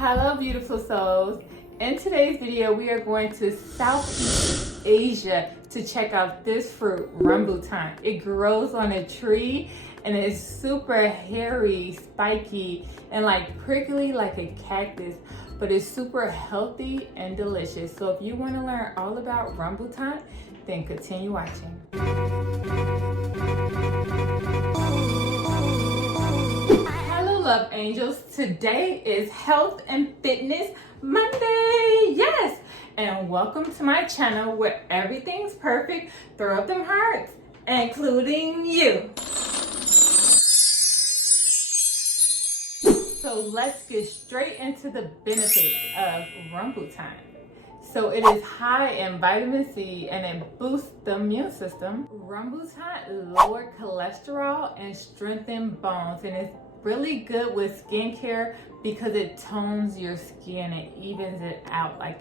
Hello beautiful souls. In today's video we are going to Southeast Asia to check out this fruit, rambutan. It grows on a tree and it's super hairy, spiky, and like prickly like a cactus, but it's super healthy and delicious. So if you want to learn all about rambutan, then continue watching. Love angels, today is Health and Fitness Monday. Yes, and welcome to my channel where everything's perfect. Throw up them hearts, including you. So let's get straight into the benefits of rambutan. So it is high in vitamin C and it boosts the immune system. Rambutan lower cholesterol and strengthen bones, and it's really good with skincare because it tones your skin and evens it out. Like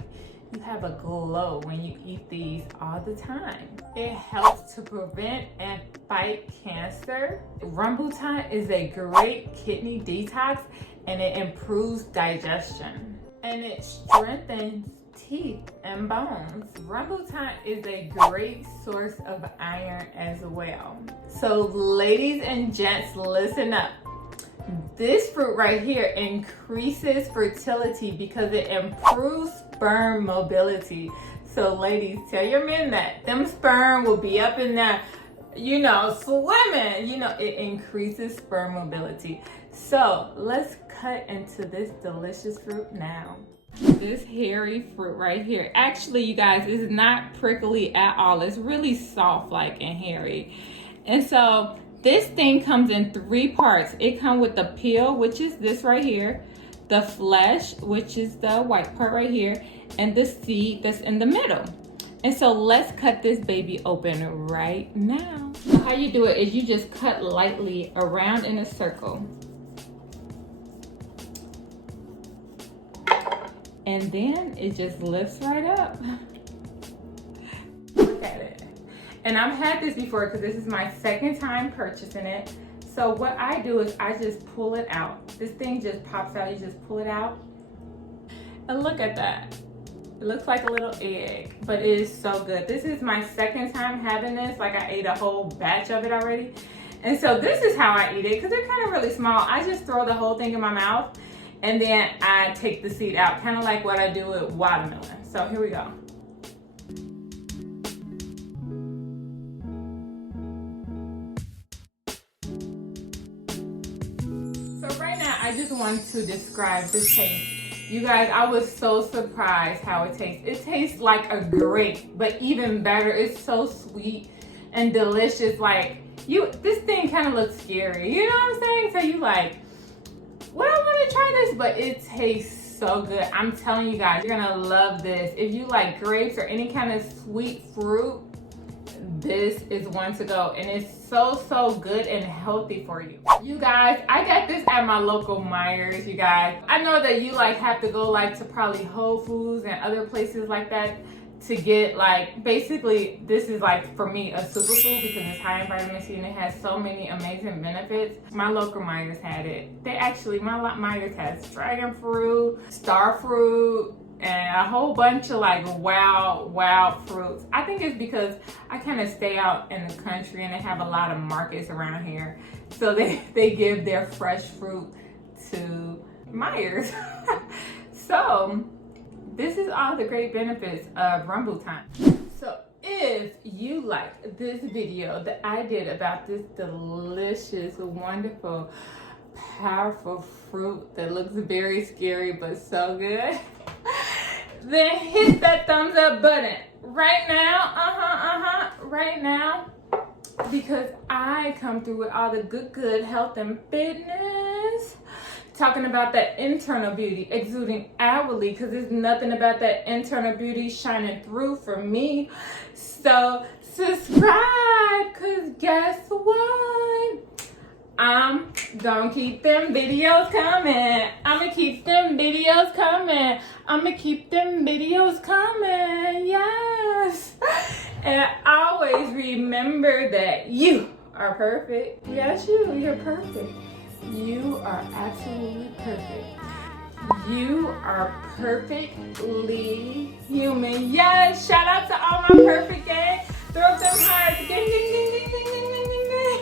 you have a glow when you eat these all the time. It helps to prevent and fight cancer. Rambutan is a great kidney detox and it improves digestion. And it strengthens teeth and bones. Rambutan is a great source of iron as well. So ladies and gents, listen up. This fruit right here increases fertility because it improves sperm mobility. So ladies, tell your men that them sperm will be up in there, you know, swimming. You know, it increases sperm mobility. So let's cut into this delicious fruit now. This hairy fruit right here, actually you guys, is not prickly at all. It's really soft like and hairy. And so this thing comes in three parts. It comes with the peel, which is this right here, the flesh, which is the white part right here, and the seed that's in the middle. And so let's cut this baby open right now. So how you do it is you just cut lightly around in a circle. And then it just lifts right up. Look at it. And I've had this before because this is my second time purchasing it. So what I do is I just pull it out. This thing just pops out, you just pull it out. And look at that. It looks like a little egg, but it is so good. This is my second time having this. Like I ate a whole batch of it already. And so this is how I eat it because they're kind of really small. I just throw the whole thing in my mouth and then I take the seed out, kind of like what I do with watermelon. So here we go. I just want to describe the taste. You guys, I was so surprised how it tastes. It tastes like a grape, but even better. It's so sweet and delicious. Like this thing kind of looks scary. You know what I'm saying? So you like, well, I want to try this, but it tastes so good. I'm telling you guys, you're gonna love this. If you like grapes or any kind of sweet fruit, this is one to go, and it's so good and healthy for you. You guys, I got this at my local Myers. You guys, I know that you like have to go like to probably Whole Foods and other places like that to get like, basically this is like for me a superfood because it's high in vitamin C and it has so many amazing benefits. My local Myers had it. My Myers has dragon fruit, star fruit, and a whole bunch of like wild fruits. I think it's because I kind of stay out in the country and they have a lot of markets around here. So they give their fresh fruit to Myers. So this is all the great benefits of rambutan. So if you like this video that I did about this delicious, wonderful, powerful fruit that looks very scary but so good, then hit that thumbs up button right now, right now, because I come through with all the good health and fitness, talking about that internal beauty exuding outwardly, because there's nothing about that internal beauty shining through for me. So subscribe, because guess what? I'm gonna keep them videos coming. I'ma keep them videos coming. Yes. And always remember that you are perfect. Yes, you're perfect. You are absolutely perfect. You are perfectly human. Yes, shout out to all my perfect gang. Throw up them hearts. Ding, ding, ding, ding, ding, ding, ding, ding, ding.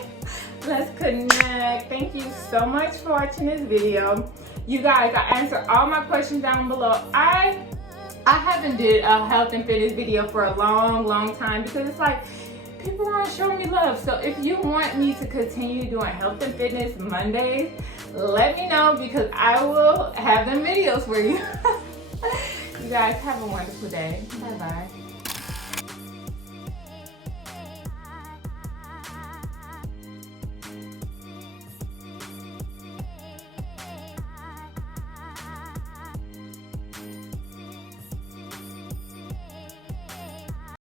Let's connect. Thank you so much for watching this video. You guys, I answered all my questions down below. I haven't did a health and fitness video for a long time because it's like people want to show me love. So if you want me to continue doing health and fitness Mondays, let me know because I will have them videos for you. You guys have a wonderful day. Bye bye.